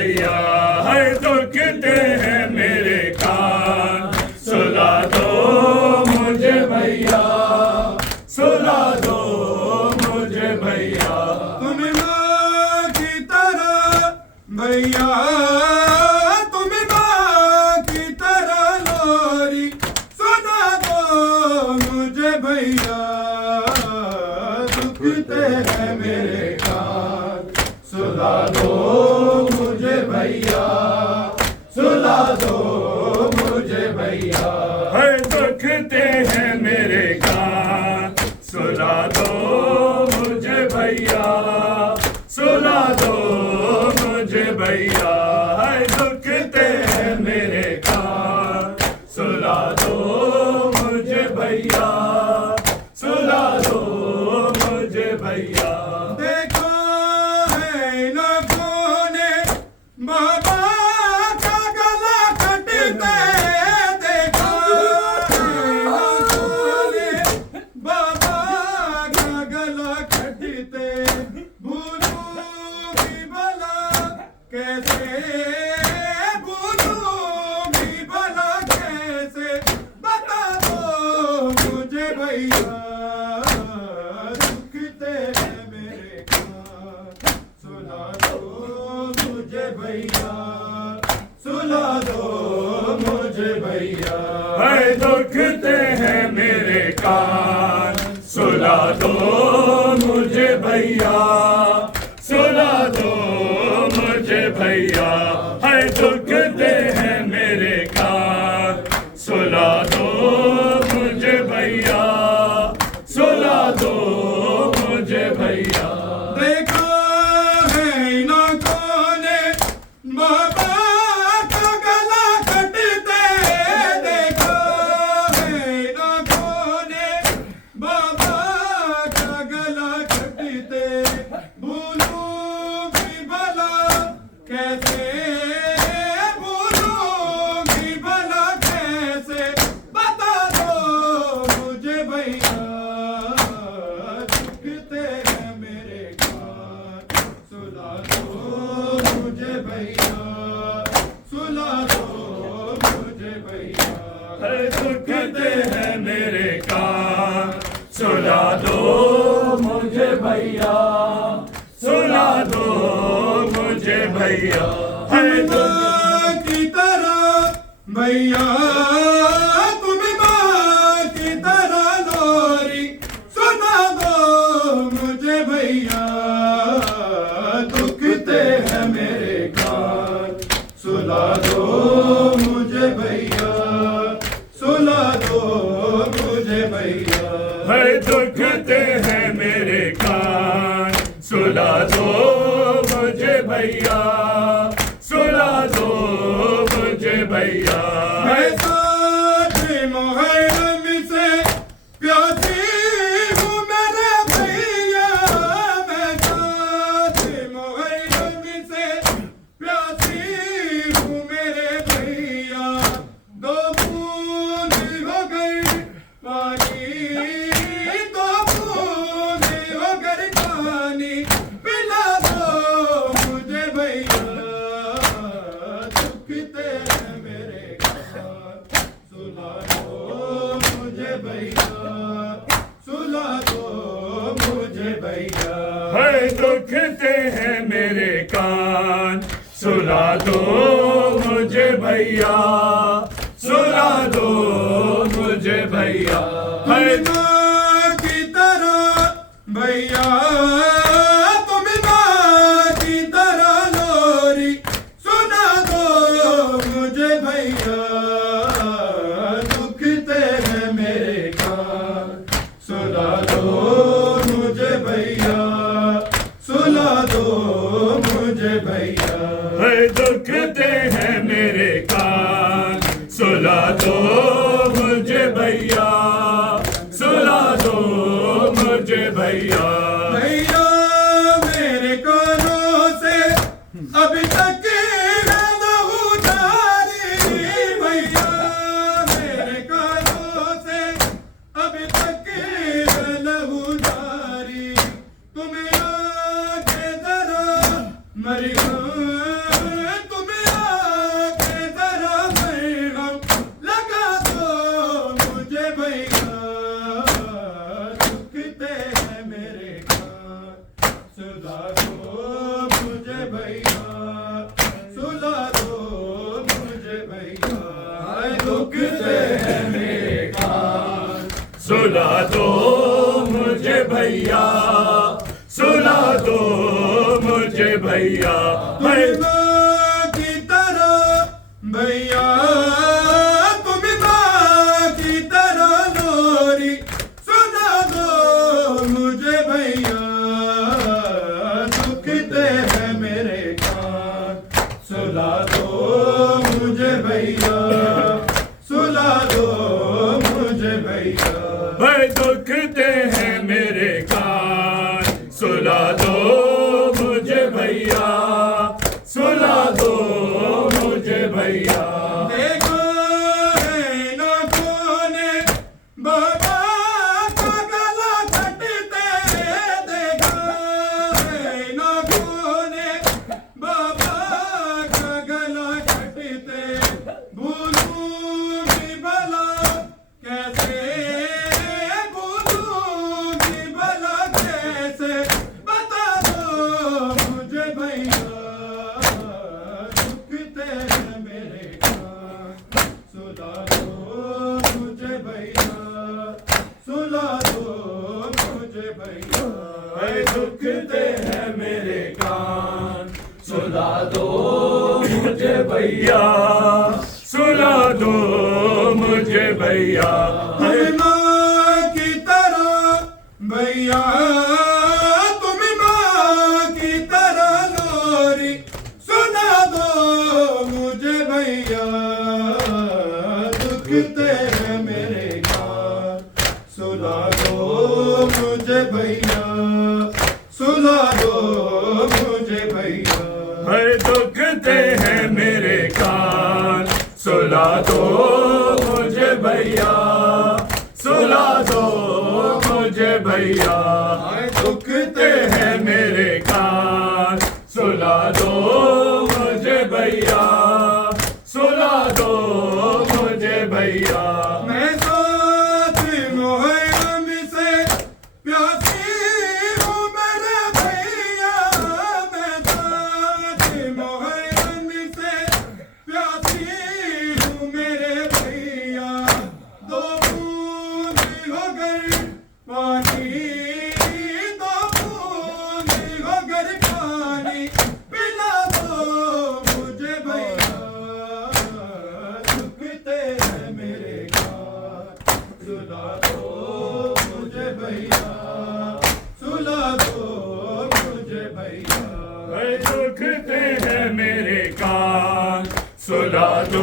भैया है दुखते हैं मेरे कान, सुला दो मुझे भैया, सुला दो मुझे भैया। तुम माँ की तरह भैया, तुम माँ की तरह लोरी सुना दो मुझे भैया। दुखते हैं मेरे कान, सुला दो मुझे भैया, सुला दो मुझे भैया। है दुखते हैं मेरे कान, सुला दो मुझे भैया, सुला दो मुझे भैया। है दुखते हैं मेरे कान, सुला दो मुझे भैया, सुला दो मुझे भैया। देखो है इन कोने बाबा का गला कटते, देखो है इन कोने बाबा का गला कटते। भूलूंगी भला कैसे, भूलूंगी भला कैसे, बता दो मुझे भैया। दुखते हैं मेरे कान, सुला दो मुझे भैया, सुला दो मुझे भैया। है दुखते हैं मेरे कान, सुला दो मुझे भैया, सुला दो मुझे भैया। है दुखते हैं मेरे कान, सुला दो मुझे भैया, सुला दो मुझे भैया। देखो है इन कोने बाबा का गला कटते, देखो है इन कोने बाबा का गला कटते। भूलूंगी भला कैसे, भूलूंगी भला कैसे, बता दो मुझे भैया। दुखते हैं मेरे कान, सुला दो मुझे भैया, सुला दो मुझे भैया। है दुखते हैं मेरे कान, सुला दो मुझे भैया, सुला दो मुझे भैया। है माँ की तरह भैया, तुम माँ की तरह लोरी सुना दो मुझे भैया। दुखते हैं मेरे कान, सुला दो मुझे भैया, सुला दो मुझे भैया। है दुखते हैं मेरे कान, सुला दो मुझे भैया, सुला दो मुझे भैया। मैं साथ मुहर्रम से प्यासी हूँ मेरे भैया, मैं साथ मुहर्रम से प्यासी हूँ मेरे भैया। दो बूंद हो गई पानी, दो बूंद हो गई पानी, पिला दो मुझे भैया। दुखते हैं मेरे कान, सुला दो मुझे भैया, सुला दो मुझे भैया। है दुखते हैं मेरे कान, सुला दो मुझे भैया, सुला दो मुझे भैया। है माँ की तरह भैया, तुम माँ की तरह लोरी सुना दो मुझे भैया। दुखते हैं मेरे कान, सुला दो मुझे भैया, सुला दो मुझे भैया। है दुखते हैं मेरे कान, सुला दो मुझे भैया, सुला दो मुझे भैया। भैया मेरे कानों से अभी तक लहू जारी, भैया मेरे कानों से अभी तक लहू जारी। तुम्हें आके जरा मरी भैया सुला दो मुझे भैया दुखते हैं मेरे कान सुला दो मुझे भैया सुला दो मुझे भैया मैं माँ की तरह भैया तुम माँ की तरह लोरी सुना दो मुझे भैया दुखते हैं मेरे कान सुला दो मुझे भैया सुला दो मुझे भैया भाई दुखते हैं मेरे कान सुला दो मुझे भैया सुला दो मुझे भैया देखो नौकों ने बाबा का गला कटते देखो नौकों ने बाबा का गला कटते भूलूंगी भला कैसे भूलूंगी भला कैसे बता दो मुझे भैया दुखते हैं मेरे कान सुला दो मुझे भैया सुला दो मुझे भैया भाई दुखते हैं मेरे कान सुला दो मुझे भैया सुला दो मुझे भैया तुम माँ की तरह भैया तुम माँ की तरह लोरी सुना दो मुझे भैया दुखते हैं मेरे कान सुला दो मुझे भैया सुला दो मुझे भैया भाई दुखते हैं मेरे कान सुला दो मुझे भैया सुला दो मुझे भैया दुखते हैं मेरे कान सुला दो मुझे भैया सुला दो मुझे भैया मैं साथ मुहर्रम से प्यासी हूँ मेरे भैया मैं साथ मुहर्रम से प्यासी हूँ मेरे भैया दो बूंद हो गई पानी दो बूंद हो गई पानी पिला दो मुझे भैया दुखते हैं मेरे कान सुला दो मुझे भैया सुला दो मुझे भैया भाई दुखते हैं मेरे कान सुला दो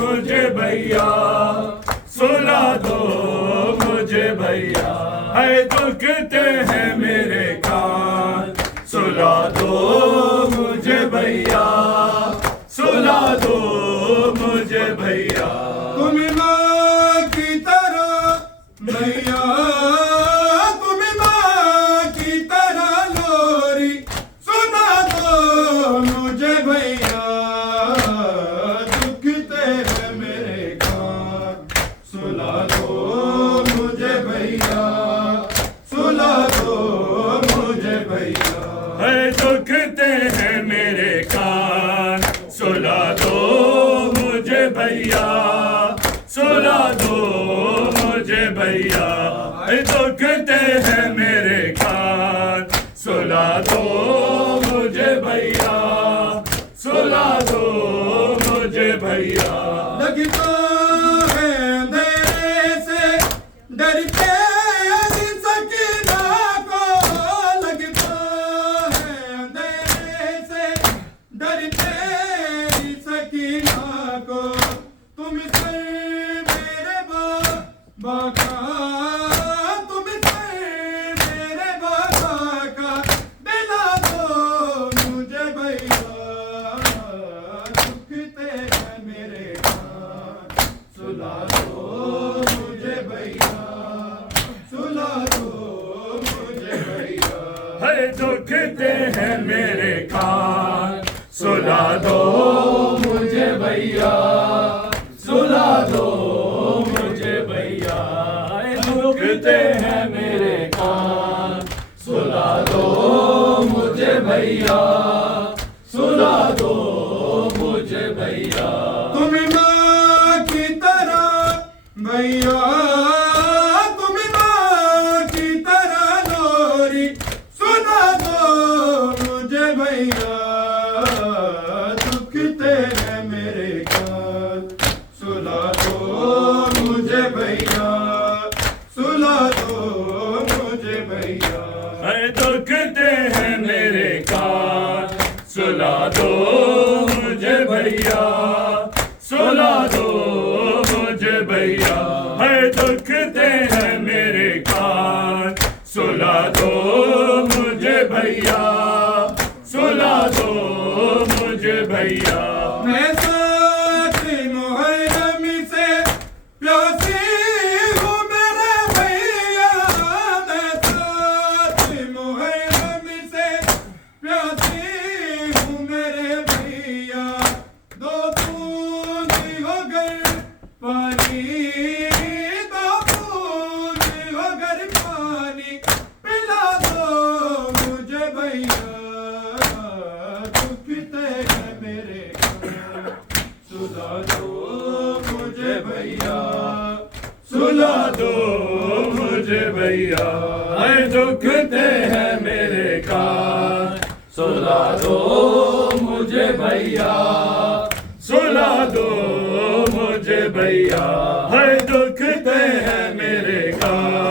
मुझे भैया सुला दो मुझे भैया है दुखते हैं मेरे कान सुला दो मुझे भैया सुला दो मुझे भैया तुम माँ की तरह भैया तुम माँ की तरह लोरी सुना दो मुझे भैया दुखते हैं मेरे कान सुला दो मुझे भैया सुला दो मुझे भैया है दुखते हैं मेरे कान सुला दो मुझे भैया सुला दो मुझे भैया है दुखते हैं मेरे कान सुला दो मुझे भैया सुला दो मुझे भैया लगता है अंधेरे से डरते सकीना को लगता है अंधेरे से डरते सकीना को तुम से मेरे बाबा का तुम से मेरे बाबा का दिला दो मुझे भैया दुखते हैं मेरे कान सुला दो मुझे भैया सुला दो मुझे भैया है दुखते हैं मेरे कान सुला दो मुझे भैया सुला दो मुझे भैया है दुखते हैं मेरे कान सुला दो मुझे भैया सुला दो मुझे भैया। तुम माँ की तरह भैया, तुम माँ की तरह लोरी सुना दो मुझे भैया। दुखते हैं मेरे कान सुला दो मुझे भैया, सुला दो मुझे भैया। है दुखते हैं मेरे कान सुला दो मुझे भैया, सुला दो मुझे भैया। है दुखते हैं मेरे कान सुला दो मुझे भैया, सुला दो मुझे भैया। मैं साथ मुहर्रम से प्यासी हूँ मेरे भैया, मैं साथ मुहर्रम से प्यासी हूँ मेरे भैया। दो बूंद हो गए पानी, दो बूंद हो गए पानी पिला दो मुझे भैया। दुखते हैं मेरे कान सुला दो मुझे भैया, सुला दो मुझे भैया। है दुखते हैं मेरे कान सुला दो मुझे भैया, सुला दो मुझे भैया। है दुखते हैं